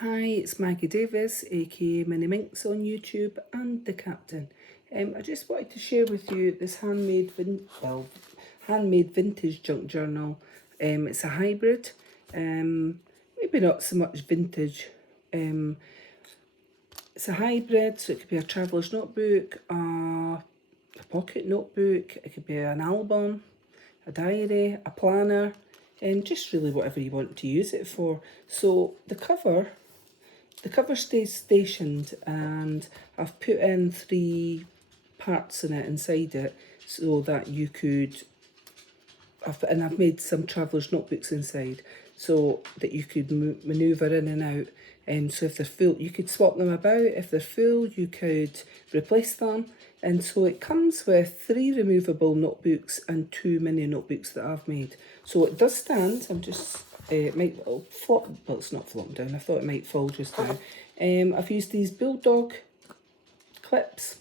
Hi, it's Maggie Davis, aka Mini Minx on YouTube and the Captain. I just wanted to share with you this handmade vintage junk journal. It's a hybrid, maybe not so much vintage. It's a hybrid, so it could be a traveller's notebook, a pocket notebook, it could be an album, a diary, a planner, just really whatever you want to use it for. So the cover stays stationed, and I've put in 3 parts in it inside it so that you could and I've made some traveller's notebooks inside so that you could manoeuvre in and out. And so if they're full, you could swap them about. If they're full, you could replace them. And so it comes with 3 removable notebooks and 2 mini notebooks that I've made. So it does stand. I'm just, it might flop, well, it's not flopping down. I thought it might fall just now. I've used these bulldog clips,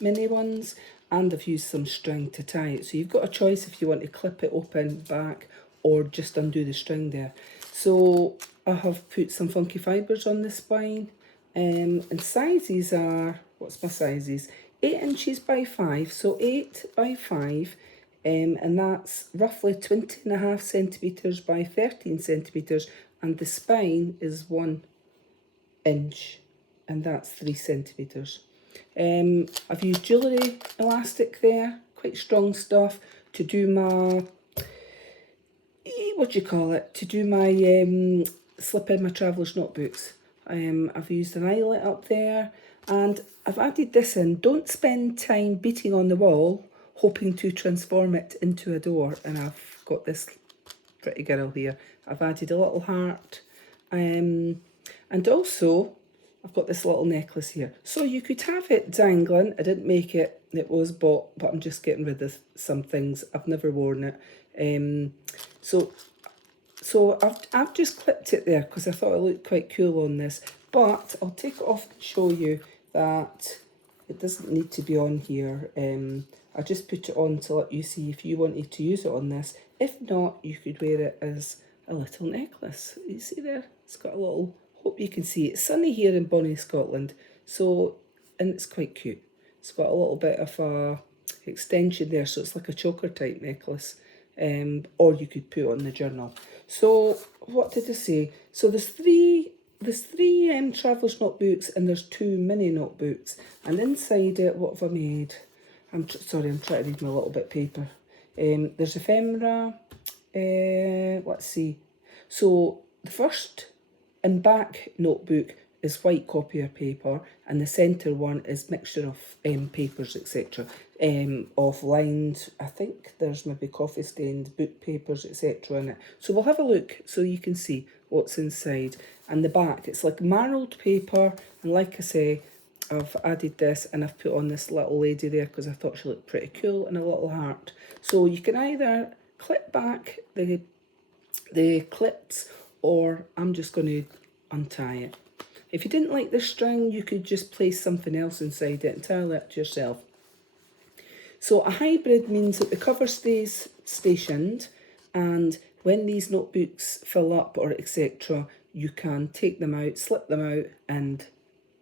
mini ones, and I've used some string to tie it. So you've got a choice if you want to clip it open back or just undo the string there. So I have put some funky fibres on the spine, and sizes are, what's my sizes? 8 inches by 5, so 8 by 5, and that's roughly 20.5 centimetres by 13 centimetres, and the spine is 1 inch, and that's 3 centimetres. I've used jewellery elastic there, quite strong stuff, to do my, what do you call it, to do my slip in my traveller's notebooks. I've used an eyelet up there, and I've added this in. Don't spend time beating on the wall hoping to transform it into a door. And I've got this pretty girl here. I've added a little heart, and also I've got this little necklace here. So you could have it dangling. I didn't make it, it was bought, but I'm just getting rid of some things. I've never worn it. So I've just clipped it there because I thought it looked quite cool on this. But I'll take it off and show you that it doesn't need to be on here. I just put it on to let you see if you wanted to use it on this. If not, you could wear it as a little necklace. You see there? It's got a little, hope you can see it. It's sunny here in Bonnie, Scotland. So, and it's quite cute. It's got a little bit of a extension there, so it's like a choker type necklace. Or you could put on the journal. So what did I say? So there's three traveller's notebooks, and there's 2 mini notebooks. And inside it, what have I made? Sorry, I'm trying to read my little bit of paper. There's ephemera. Let's see. So the first and back notebook is white copier paper, and the centre one is mixture of papers, etc. Of lined, I think there's maybe coffee stained book papers, etc. in it. So we'll have a look so you can see what's inside. And the back, it's like marled paper, and like I say, I've added this and I've put on this little lady there because I thought she looked pretty cool, and a little heart. So you can either clip back the clips, or I'm just going to untie it. If you didn't like the string, you could just place something else inside it, entirely up to yourself. So a hybrid means that the cover stays stationed, and when these notebooks fill up or etc., you can take them out, slip them out, and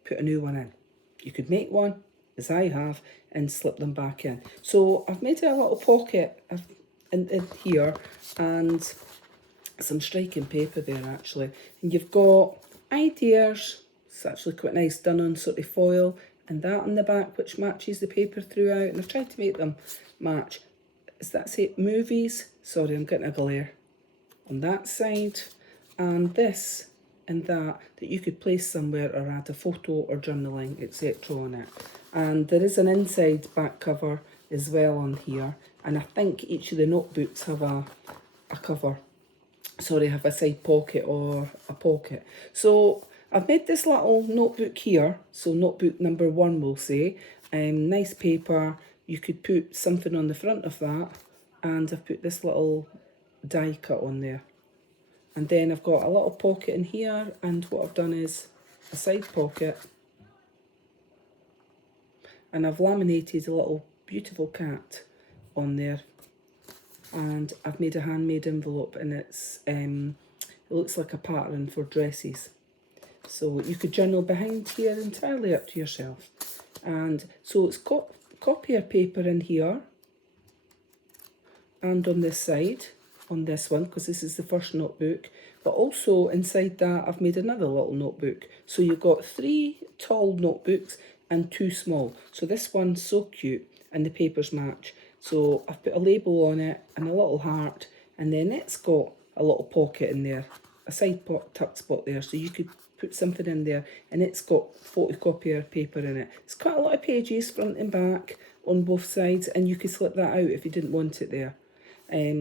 put a new one in. You could make one, as I have, and slip them back in. So I've made a little pocket in here, and some striking paper there actually. And you've got ideas, it's actually quite nice, done on sort of foil, and that on the back which matches the paper throughout, and I've tried to make them match. Is that say movies? Sorry, I'm getting a glare. On that side, and this and that you could place somewhere or add a photo or journaling, etc. on it. And there is an inside back cover as well on here, and I think each of the notebooks have a cover. Sorry, have a side pocket or a pocket. So I've made this little notebook here, so notebook number 1 we'll say. Nice paper, you could put something on the front of that, and I've put this little die cut on there. And then I've got a little pocket in here, and what I've done is a side pocket, and I've laminated a little beautiful cat on there. And I've made a handmade envelope, and it looks like a pattern for dresses. So you could journal behind here, entirely up to yourself. And so it's got copier paper in here and on this side, on this one, because this is the first notebook. But also inside that I've made another little notebook. So you've got 3 tall notebooks and 2 small. So this one's so cute and the papers match. So I've put a label on it and a little heart, and then it's got a little pocket in there, a side tuck spot there, so you could put something in there, and it's got photocopier paper in it. It's quite a lot of pages front and back on both sides, and you could slip that out if you didn't want it there.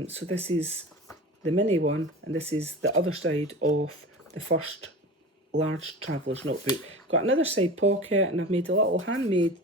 So this is the mini one, and this is the other side of the first large traveller's notebook. Got another side pocket, and I've made a little handmade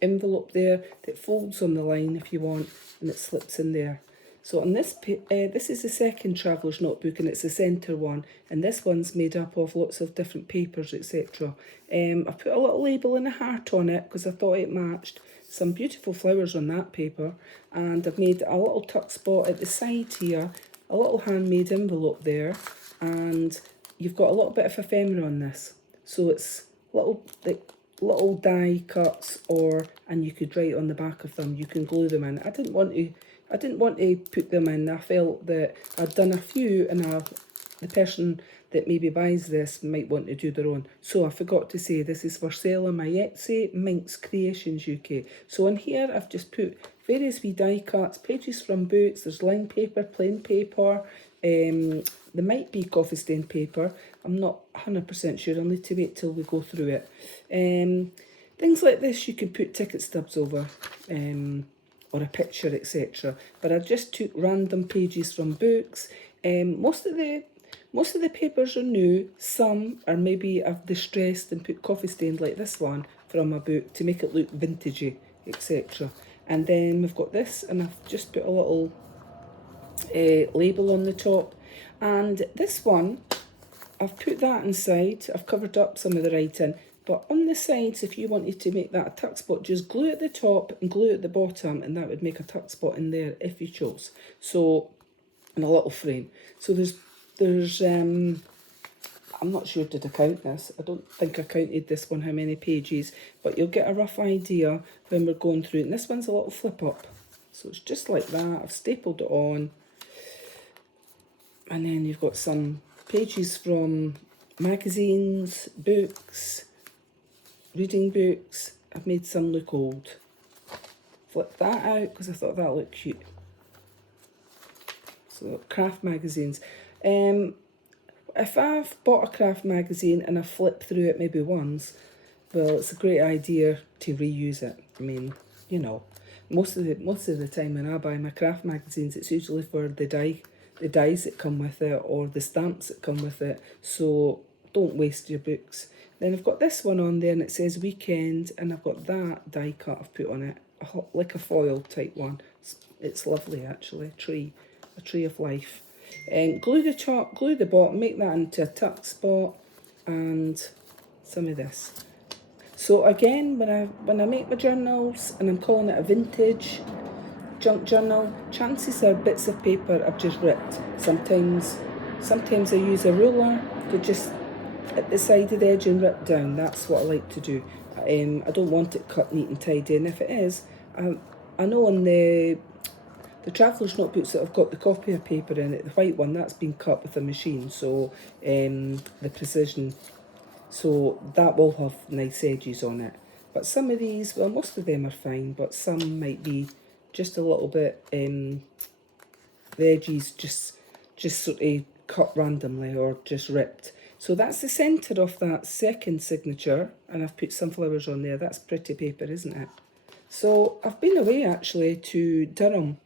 envelope there that folds on the line if you want, and it slips in there. So on this, this is the second traveller's notebook, and it's the centre one, and this one's made up of lots of different papers, etc. I've put a little label and a heart on it because I thought it matched. Some beautiful flowers on that paper, and I've made a little tuck spot at the side here, a little handmade envelope there, and you've got a little bit of ephemera on this. So it's little die cuts, and you could write on the back of them. You can glue them in. I didn't want to put them in. I felt that I'd done a few, and the person that maybe buys this might want to do their own. So I forgot to say this is for sale on my Etsy, MinxCreationsUK. So in here I've just put various wee die cuts, pages from books, there's line paper, plain paper, there might be coffee stain paper. I'm not 100% sure, I'll need to wait till we go through it. Things like this you could put ticket stubs over, or a picture, etc. But I just took random pages from books. Most of the papers are new. Some are maybe I've distressed and put coffee stained, like this one from a book, to make it look vintagey, etc. And then we've got this, and I've just put a little label on the top. And this one, I've put that inside. I've covered up some of the writing. But on the sides, if you wanted to make that a tuck spot, just glue at the top and glue at the bottom, and that would make a tuck spot in there if you chose. So, in a little frame. So there's I'm not sure, did I count this? I don't think I counted this one, how many pages, but you'll get a rough idea when we're going through it. And this one's a little flip up. So it's just like that. I've stapled it on. And then you've got some pages from magazines, books, reading books. I've made some look old. Flip that out because I thought that looked cute. So craft magazines. If I've bought a craft magazine and I flip through it maybe once, well, it's a great idea to reuse it. I mean, you know, most of the time when I buy my craft magazines, it's usually for the dies that come with it, or the stamps that come with it. So don't waste your books. Then I've got this one on there, and it says weekend, and I've got that die cut I've put on it, like a foil type one. It's lovely actually, a tree of life. Glue the top, glue the bottom, make that into a tuck spot, and some of this. So again, when I make my journals and I'm calling it a vintage junk journal, chances are bits of paper I've just ripped. Sometimes I use a ruler to just at the side of the edge and rip down. That's what I like to do. I don't want it cut neat and tidy, and if it is, I know on the traveller's notebooks that have got the copier paper in it, the white one, that's been cut with a machine, so the precision, so that will have nice edges on it. But some of these, well, most of them are fine, but some might be just a little bit, the edges just sort of cut randomly or just ripped. So that's the centre of that second signature, and I've put some flowers on there. That's pretty paper, isn't it? So I've been away actually to Durham.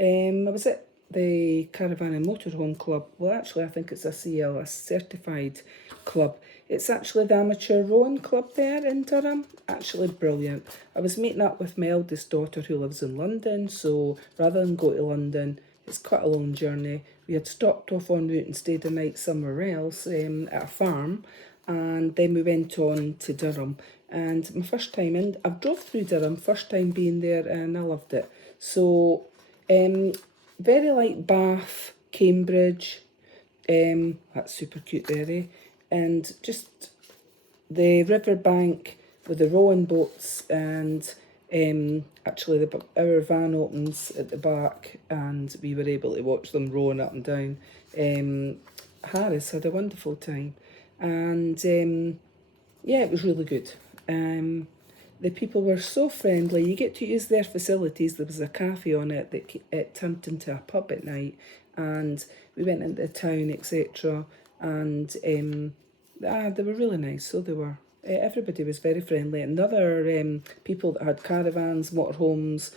I was at the Caravan and Motorhome Club. Well, actually, I think it's a CL, a certified club. It's actually the amateur rowing club there in Durham. Actually brilliant. I was meeting up with my eldest daughter who lives in London, so rather than go to London, it's quite a long journey. We had stopped off en route and stayed a night somewhere else at a farm, and then we went on to Durham. And my first time in, I've drove through Durham, first time being there, and I loved it. So very like Bath, Cambridge, that's super cute there, eh? And just the riverbank with the rowing boats, and actually our van opens at the back and we were able to watch them rowing up and down. Harris had a wonderful time, and yeah, it was really good. The people were so friendly. You get to use their facilities. There was a cafe on it that it turned into a pub at night, and we went into town, etc. And they were really nice. So they were. Everybody was very friendly, and other people that had caravans, motorhomes,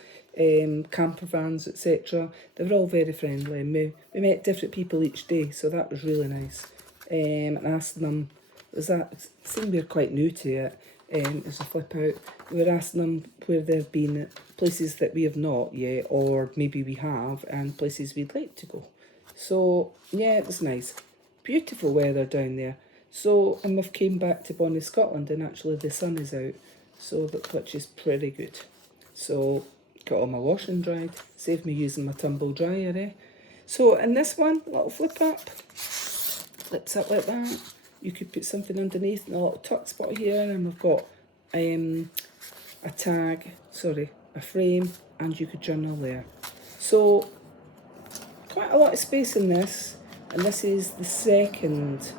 camper vans, etc. They were all very friendly. And we met different people each day, so that was really nice. And asked them, seemed we were quite new to it. As a flip out, we were asking them where they've been, places that we have not yet, or maybe we have, and places we'd like to go. So yeah, it was nice. Beautiful weather down there. So, and we've came back to Bonnie, Scotland, and actually the sun is out, so that, which is pretty good. So got all my washing dried, saved me using my tumble dryer. So in this one, little flip up, flips up like that. You could put something underneath and a little tuck spot here, and we've got a tag, sorry, a frame, and you could journal there. So quite a lot of space in this, and this is the second,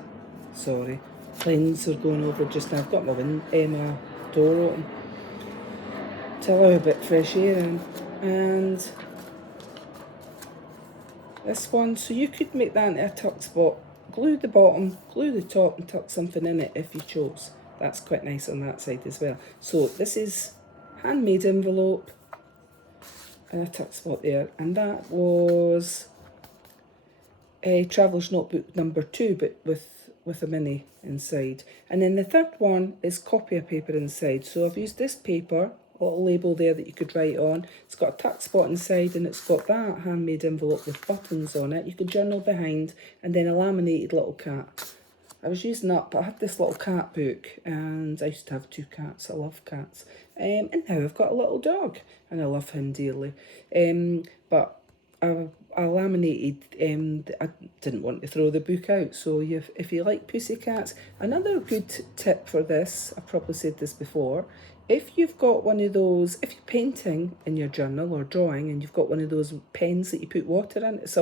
sorry, planes are going over just now. I've got my door open to allow a bit fresh air in, and this one, so you could make that into a tuck spot, glue the bottom, glue the top, and tuck something in it if you chose. That's quite nice on that side as well. So this is handmade envelope and a tuck spot there, and that was a traveller's notebook number 2, but with a mini inside. And then the third one is copier paper inside. So I've used this paper, a little label there that you could write on. It's got a tuck spot inside, and it's got that handmade envelope with buttons on it. You could journal behind, and then a laminated little cat. I was using that, but I had this little cat book, and I used to have 2 cats. I love cats. And now I've got a little dog, and I love him dearly. But I laminated, I didn't want to throw the book out, so if you like pussycats, another good tip for this, I've probably said this before, if you've got one of those, if you're painting in your journal or drawing and you've got one of those pens that you put water in, it's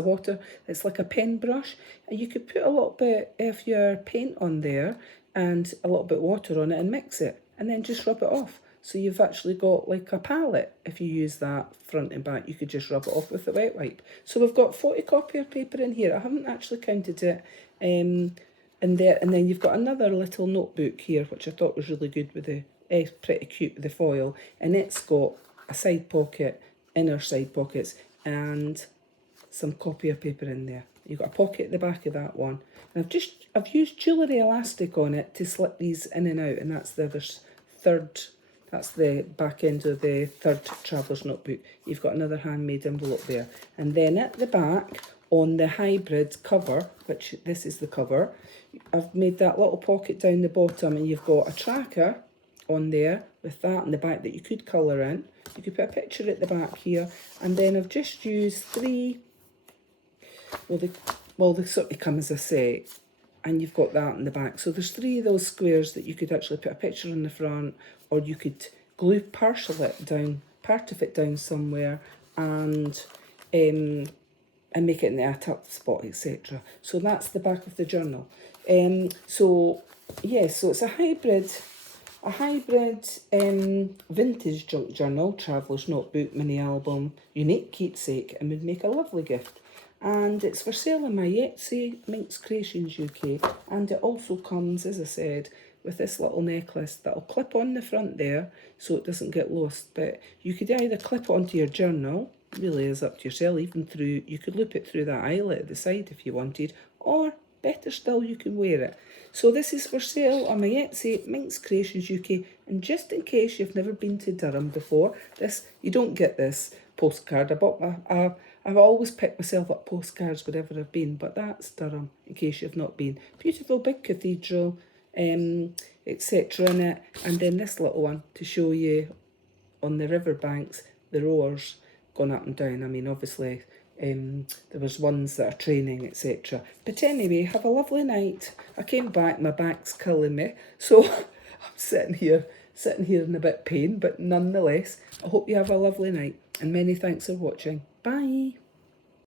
like a pen brush, and you could put a little bit of your paint on there and a little bit of water on it and mix it, and then just rub it off. So you've actually got like a palette. If you use that front and back, you could just rub it off with a wet wipe. So we've got 40 copier paper in here. I haven't actually counted it in there. And then you've got another little notebook here, which I thought was really good with the, pretty cute with the foil. And it's got a side pocket, inner side pockets, and some copier paper in there. You've got a pocket at the back of that one. And I've used jewellery elastic on it to slip these in and out, and that's the other third. That's the back end of the third traveller's notebook. You've got another handmade envelope there. And then at the back, on the hybrid cover, which this is the cover, I've made that little pocket down the bottom, and you've got a tracker on there with that in the back that you could colour in. You could put a picture at the back here. And then I've just used 3, they sort of come as a set. And you've got that in the back. So there's 3 of those squares that you could actually put a picture in the front, or you could glue part of it down somewhere, and make it in the tuck spot, etc. So that's the back of the journal. So it's a hybrid vintage junk journal, traveller's notebook, mini album, unique keepsake, and would make a lovely gift. And it's for sale on my Etsy, MinxCreationsUK, and it also comes, as I said, with this little necklace that'll clip on the front there so it doesn't get lost. But you could either clip it onto your journal, really is up to yourself, you could loop it through that eyelet at the side if you wanted, or better still, you can wear it. So this is for sale on my Etsy, MinxCreationsUK, and just in case you've never been to Durham before, you don't get this postcard. I've always picked myself up postcards wherever I've been, but that's Durham, in case you've not been. Beautiful big cathedral, etc. in it, and then this little one to show you on the riverbanks, the rowers going up and down. I mean, obviously, there was ones that are training, etc. But anyway, have a lovely night. I came back, my back's killing me, so sitting here in a bit of pain, but nonetheless, I hope you have a lovely night, and many thanks for watching. Bye.